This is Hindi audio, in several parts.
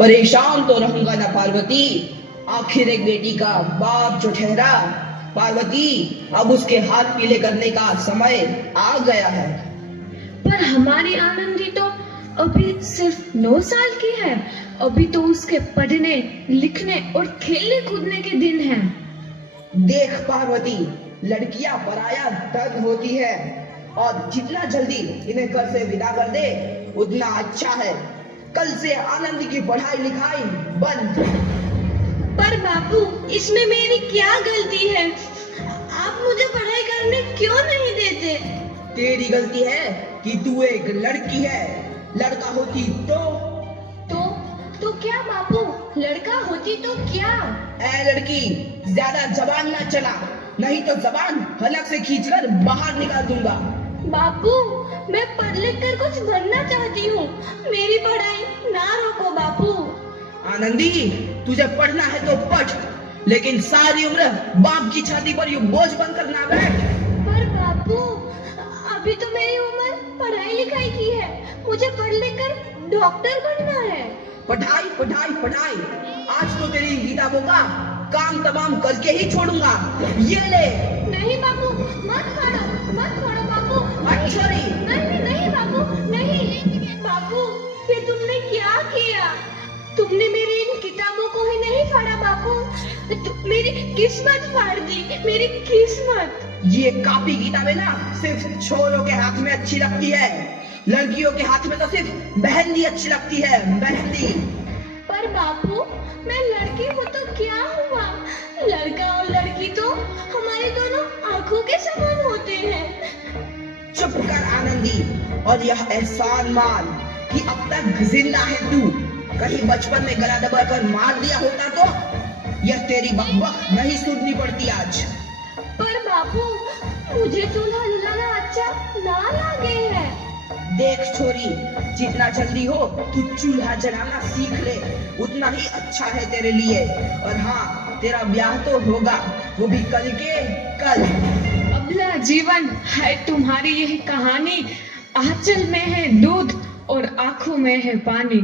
परेशान तो रहूंगा ना पार्वती। आखिर एक बेटी का बाप जो ठहरा। पार्वती, अब उसके हाथ पीले करने का समय आ गया है। पर हमारी आनंदी तो अभी सिर्फ 9 साल की है। अभी तो उसके पढ़ने लिखने और खेलने कूदने के दिन हैं। देख पार्वती, लड़कियां पराया धन होती है और जितना जल्दी इन्हें घर से विदा कर दे उतना अच्छा है। कल से आनंद की पढ़ाई लिखाई बंद। पर बापू, इसमें मेरी क्या गलती है? आप मुझे पढ़ाई करने क्यों नहीं देते? तेरी गलती है कि तू एक लड़की है। लड़का होती तो क्या बापू? लड़का होती तो क्या? ऐ लड़की, ज्यादा जबान ना चला, नहीं तो जबान हलक से खींचकर बाहर निकाल दूंगा। बापू, मैं पढ़ लिख कर कुछ बनना चाहती हूँ। मेरी पढ़ाई ना रोको बापू। आनंदी, तुझे पढ़ना है तो पढ़, लेकिन सारी उम्र बाप की छाती पर यूं बोझ बनकर ना बैठ। पर बापू, अभी तो मेरी उम्र पढ़ाई लिखाई की है। मुझे पढ़ लिख कर डॉक्टर बनना है। पढ़ाई पढ़ाई पढ़ाई, आज तो तेरी किताबों का काम तमाम करके ही छोड़ूंगा। ये ले। नहीं बापू, मत फाड़ो बापू। छोरी। नहीं बापू, नहीं। बापू, ये तुमने क्या किया? तुमने मेरी इन किताबों को ही नहीं फाड़ा बापू, मेरी किस्मत फाड़ दी, मेरी किस्मत। ये कॉपी किताबें ना सिर्फ छोरों के हाथ में अच्छी लगती है। लड़कियों के हाथ में तो सिर्फ मेहंदी अच्छी लगती है, मेहंदी। पर बापू, मैं लड़की हूँ तो क्या हुआ? लड़का और लड़की तो हमारे दोनों आंखों के समान होते हैं। चुप कर आनंदी, और यह एहसान मान कि अब तक जिंदा है तू। कहीं बचपन में गला दबाकर मार दिया होता तो यह तेरी बकबक नहीं सुननी पड़ती आज। पर बापू, मुझे चूल्हा जलाना अच्छा ना लगे है। देख छोरी, जितना जल्दी हो तू चूल्हा जलाना सीख ले, उतना ही अच्छा है तेरे लिए। और हाँ, तेरा ब्याह तो होगा, वो भी कल के कल। अबला जीवन है तुम्हारी यह कहानी। आंचल में है दूध और आंखों में है पानी।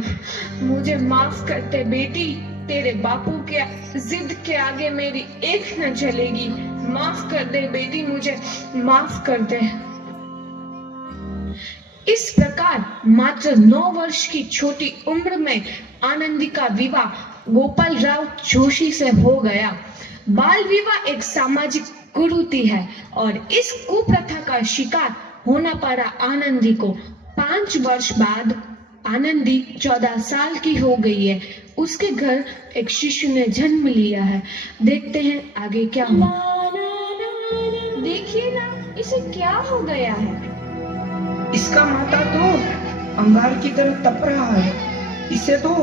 मुझे माफ करते बेटी, तेरे बापू के जिद के आगे मेरी एक न चलेगी। माफ कर दे बेटी, मुझे माफ कर दे। इस प्रकार मात्र 9 वर्ष की छोटी उम्र में आनंदी का विवाह गोपाल राव जोशी से हो गया। बाल विवाह एक सामाजिक कुरीति है और इस कुप्रथा का शिकार होना पड़ा आनंदी को। 5 वर्ष बाद आनंदी 14 साल की हो गई है। उसके घर एक शिशु ने जन्म लिया है। देखते हैं आगे क्या हुआ। देखिए ना, इसे क्या हो गया है? इसका माथा तो अंगार की तरह तप रहा है। इसे तो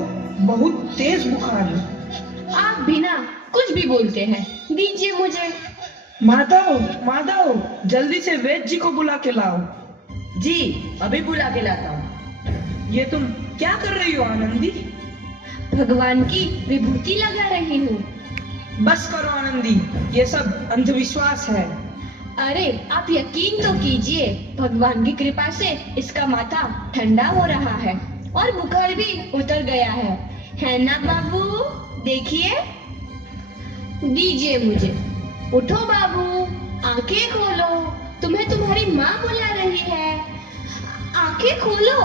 बहुत तेज बुखार है। आप बिना कुछ भी बोलते हैं, दीजिए मुझे। माधव, जल्दी से वैद्य जी को बुला के लाओ। जी, अभी बुला के लाता हूँ। ये तुम क्या कर रही हो आनंदी? भगवान की विभूति लगा रही हूँ। बस करो आनंदी, ये सब अंधविश्वास है। अरे आप यकीन तो कीजिए, भगवान की कृपा से इसका माथा ठंडा हो रहा है और बुखार भी उतर गया है ना बाबू? देखिए, दीजिए मुझे। उठो बाबू, आंखें खोलो, तुम्हें तुम्हारी माँ बुला रही है। आंखें खोलो,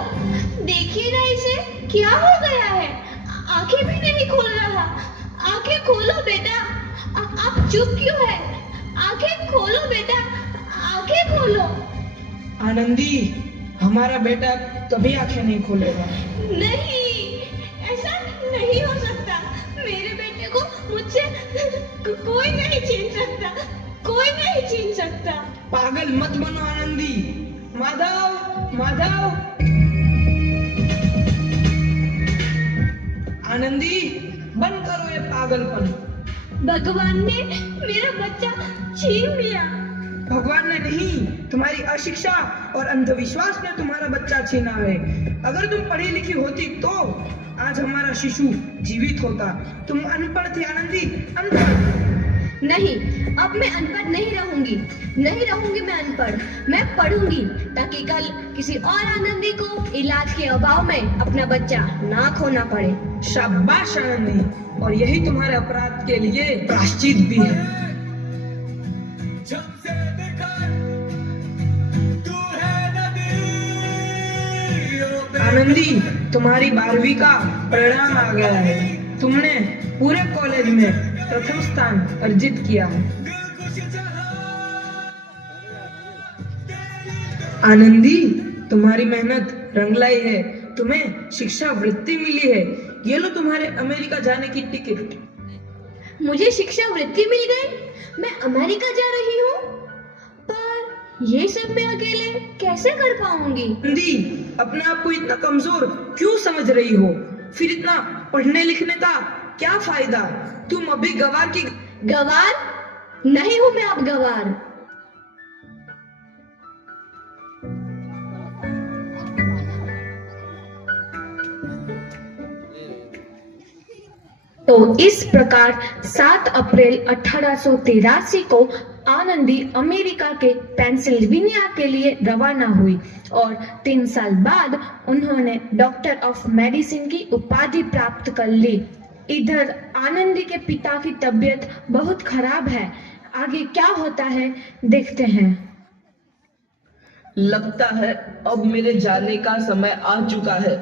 देखिए ना इसे क्या हो गया है। आंखें भी नहीं खोल रहा। आंखें खोलो बेटा। आप चुप क्यों है? आंखें खोलो बेटा, आंखें खोलो। आनंदी, हमारा बेटा कभी आंखें नहीं खोलेगा। नहीं, ऐसा नहीं हो सकता। मेरे बेटे को मुझसे कोई नहीं छीन सकता, कोई नहीं छीन सकता। पागल मत बनो आनंदी। माधव, आनंदी, बंद करो ये पागलपन। भगवान ने मेरा बच्चा छीन लिया। भगवान ने नहीं, तुम्हारी अशिक्षा और अंधविश्वास ने तुम्हारा बच्चा छीना है। अगर तुम पढ़ी लिखी होती तो आज हमारा शिशु जीवित होता। तुम अनपढ़ थी आनंदी, अनपढ़। नहीं, अब मैं अनपढ़ नहीं रहूंगी मैं अनपढ़। मैं पढ़ूंगी ताकि कल किसी और आनंदी को इलाज के अभाव में अपना बच्चा ना खोना पड़े। शाबाश आनंदी, और यही तुम्हारे अपराध के लिए प्रायश्चित भी है। आनंदी, तुम्हारी 12वीं का परिणाम आ गया है। तुमने पूरे कॉलेज में प्रथम स्थान अर्जित किया है। आनंदी, तुम्हारी मेहनत रंग लाई है। तुम्हें शिक्षा वृत्ति मिली है। ये लो तुम्हारे अमेरिका जाने की टिकट। मुझे शिक्षा वृत्ति मिल गई, मैं अमेरिका जा रही हूँ। पर ये सब मैं अकेले कैसे कर पाऊंगी? आनंदी, अपने आप को इतना कमजोर क्यों समझ रही हो? फिर इतना पढ़ने लिखने का क्या फायदा? तुम अभी गवार की गवार नहीं हूँ मैं अब गवार। तो इस प्रकार 7 अप्रैल 1883 को आनंदी अमेरिका के पेंसिल्वेनिया के लिए रवाना हुई और 3 साल बाद उन्होंने डॉक्टर ऑफ मेडिसिन की उपाधि प्राप्त कर ली। इधर आनंदी के पिता की तबीयत बहुत खराब है। आगे क्या होता है देखते हैं। लगता है अब मेरे जाने का समय आ चुका है।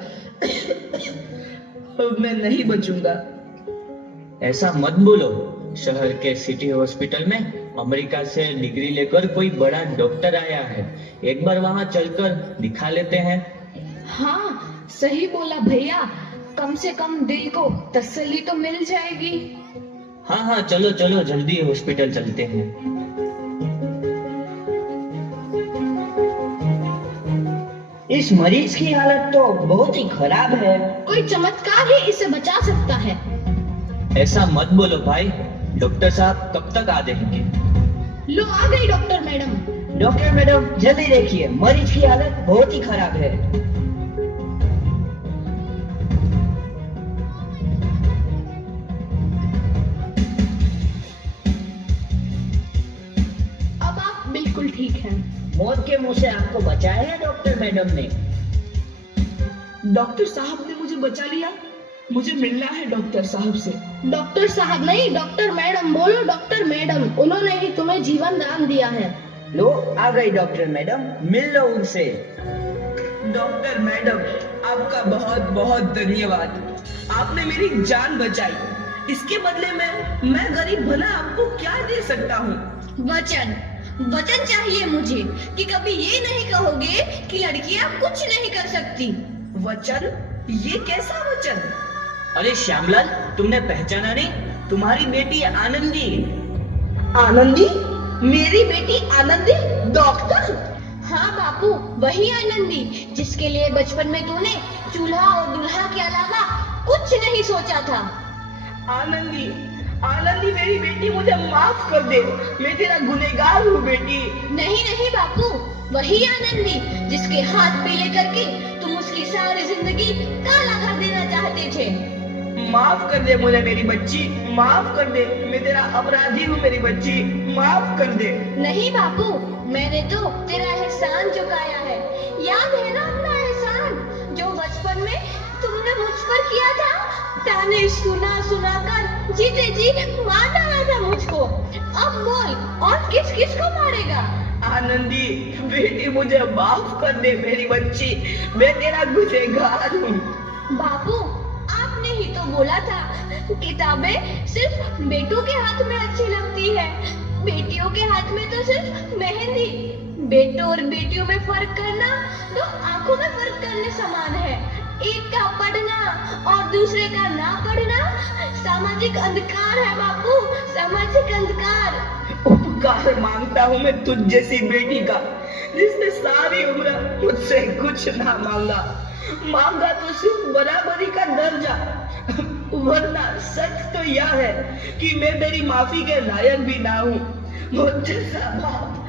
अब मैं नहीं बचूंगा। ऐसा मत बोलो। शहर के सिटी हॉस्पिटल में अमेरिका से डिग्री लेकर कोई बड़ा डॉक्टर आया है। एक बार वहां चलकर दिखा लेते हैं। हाँ, सही बोला भैया। कम से कम दिल को तसल्ली तो मिल जाएगी। हाँ हाँ, चलो चलो जल्दी हॉस्पिटल चलते हैं। इस मरीज की हालत तो बहुत ही खराब है। कोई चमत्कार ही इसे बचा सकता है। ऐसा मत बोलो भाई। डॉक्टर साहब कब तक आ जाएंगे? लो आ गई डॉक्टर मैडम। डॉक्टर मैडम जल्दी देखिए, मरीज की हालत बहुत ही खराब है। अब आप बिल्कुल ठीक हैं। मौत के मुंह से आपको बचाया है डॉक्टर मैडम ने। डॉक्टर साहब ने मुझे बचा लिया। मुझे मिलना है डॉक्टर साहब से। डॉक्टर साहब नहीं, डॉक्टर मैडम बोलो। डॉक्टर मैडम, उन्होंने ही तुम्हें जीवन दान दिया है। लो आ गई डॉक्टर मैडम, मिल लो उनसे। डॉक्टर मैडम, आपका बहुत बहुत धन्यवाद। आपने मेरी जान बचाई। इसके बदले में मैं गरीब भला आपको क्या दे सकता हूँ? वचन चाहिए मुझे कि कभी ये नहीं कहोगे कि लड़कियां कुछ नहीं कर सकती। वचन? ये कैसा वचन? अरे श्यामलाल, तुमने पहचाना नहीं? तुम्हारी बेटी आनंदी। आनंदी? मेरी बेटी आनंदी डॉक्टर? हाँ बापू, वही आनंदी जिसके लिए बचपन में तूने चूल्हा और दूल्हा के अलावा कुछ नहीं सोचा था। आनंदी, आनंदी मेरी बेटी, मुझे माफ कर दे। मैं तेरा गुनहगार हूँ बेटी। नहीं नहीं बापू, वही आनंदी जिसके हाथ पीले करके तुम उसकी सारी जिंदगी काला कर देना चाहते थे। माफ कर दे मुझे मेरी बच्ची, माफ कर दे। मैं तेरा अपराधी हूँ मेरी बच्ची, माफ कर दे। नहीं बापू, मैंने तो तेरा एहसान चुकाया है। याद है ना अपना एहसान जो बचपन में तुमने मुझ पर किया था? ताने सुना सुना कर जीते जी मार डाला था मुझको। अब बोल, और किस किस को मारेगा? आनंदी बेटी, मुझे माफ कर दे मेरी बच्ची। मैं तेरा गुनहगार हूँ। बापू, आपने ही तो बोला था किताबें सिर्फ बेटों के हाथ में अच्छी लगती है, बेटियों के हाथ में तो सिर्फ मेहंदी। बेटों और बेटियों में फर्क करना तो आंखों में फर्क करने समान है। एक का पढ़ना और दूसरे का ना पढ़ना सामाजिक अंधकार है बापू, सामाजिक अंधकार। उपकार मांगता हूँ मैं तुझ जैसी बेटी का, जिसने सारी उम्र मुझसे कुछ ना मांगा तो सिर्फ बराबरी का दर्जा। वरना सच तो यह है कि मैं तेरी माफी के लायक भी ना हूँ। मुझ जैसा बाप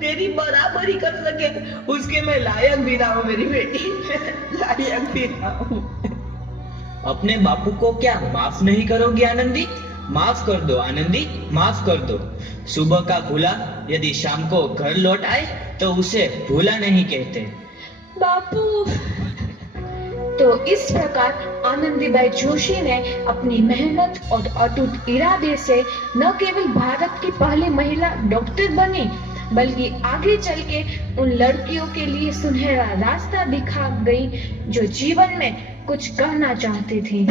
तेरी बराबरी कर सके उसके मैं लायक भी ना हूँ मेरी बेटी, लायक भी ना हूँ। अपने बापू को क्या माफ नहीं करोगी आनंदी? माफ कर दो आनंदी, माफ कर दो। सुबह का भूला यदि शाम को घर लौट आए तो उसे भूला नहीं कहते। बापू। तो इस प्रकार आनंदीबाई जोशी ने अपनी मेहनत और अटूट इरादे से न केवल भारत की पहली महिला डॉक्टर बनी, बल्कि आगे चल के उन लड़कियों के लिए सुनहरा रास्ता दिखा गई जो जीवन में कुछ करना चाहती थी।